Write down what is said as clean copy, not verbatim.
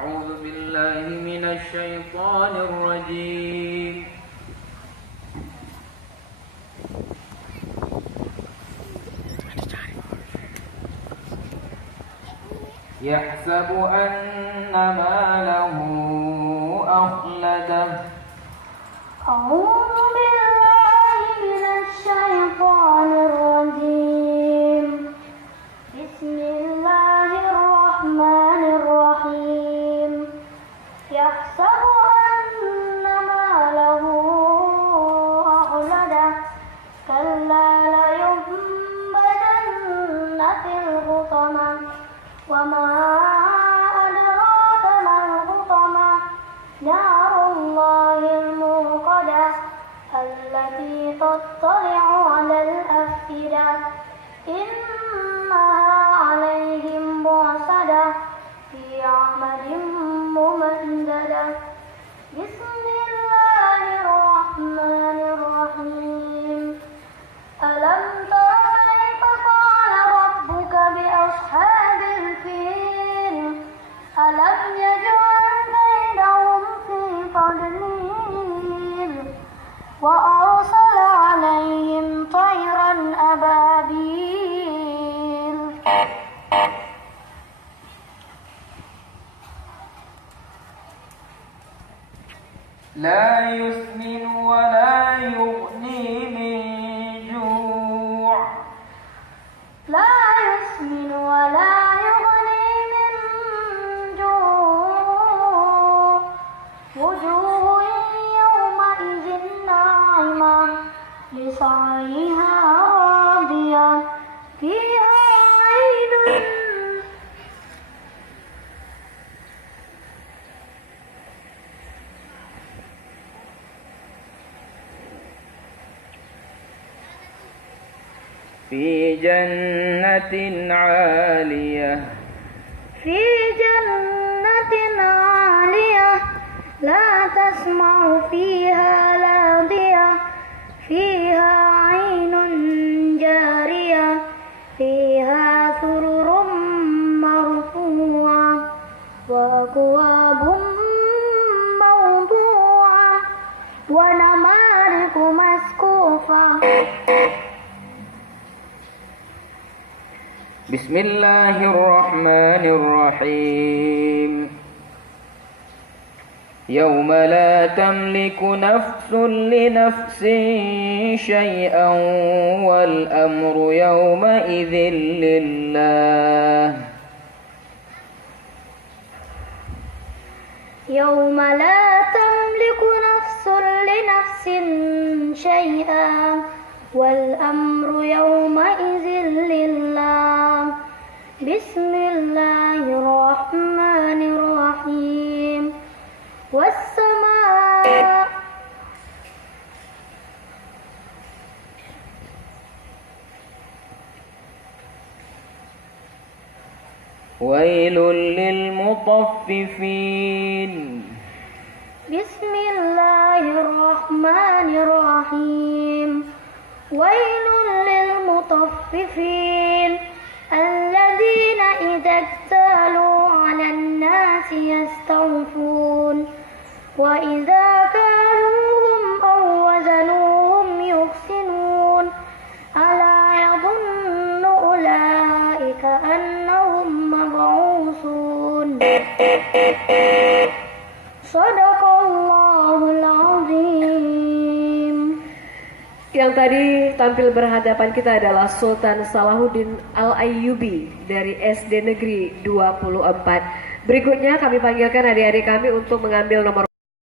أعوذ بالله من الشيطان الرجيم. يحسب أن ماله أخلده. أعوذ بالله من الشيطان الرجيم. بسم الله الرحمن الرحيم. يحسب أن ماله أخلده. كلا لينبذن في الحطمة. وما أدراك ما الحطمة. نار الله الموقدة التي تطلع على الأفئدة. إنها عليهم مؤصدة في عمد ممددة. بسم الله الرحمن الرحيم. ألم تر كيف فعل ربك بأصحاب الفيل. ألم يجعل كيدهم في تضليل. وأرسل عليهم طيرا أبابيل. لا يسمن ولا يغني من جوع. لا يسمن ولا يغني من جوع. وجوه يومئذ ناعمة لسعيها راضية فيها عين. في جنة عالية. في جنة عالية لا تسمع فيها لاغية. فيها عين جارية. فيها سرر مرفوعة وأكواب موضوعة ونمارق مسكوفة. بسم الله الرحمن الرحيم. يوم لا تملك نفس لنفس شيئا والأمر يومئذ لله. يوم لا تملك نفس لنفس شيئا والأمر يومئذ لله. بسم الله الرحمن الرحيم. والسماء ويل للمطففين. بسم الله الرحمن الرحيم. ويل للمطففين الذين إذا اكتالوا على الناس يستوفون وإذا كالوهم أو وزنوهم يخسرون. ألا يظن أولئك أنهم مبعوثون. صدق Allahul Azim. Yang tadi tampil berhadapan kita adalah Sultan Salahuddin Al-Ayyubi dari SD Negeri 24. Berikutnya kami panggilkan adik-adik kami untuk mengambil nomor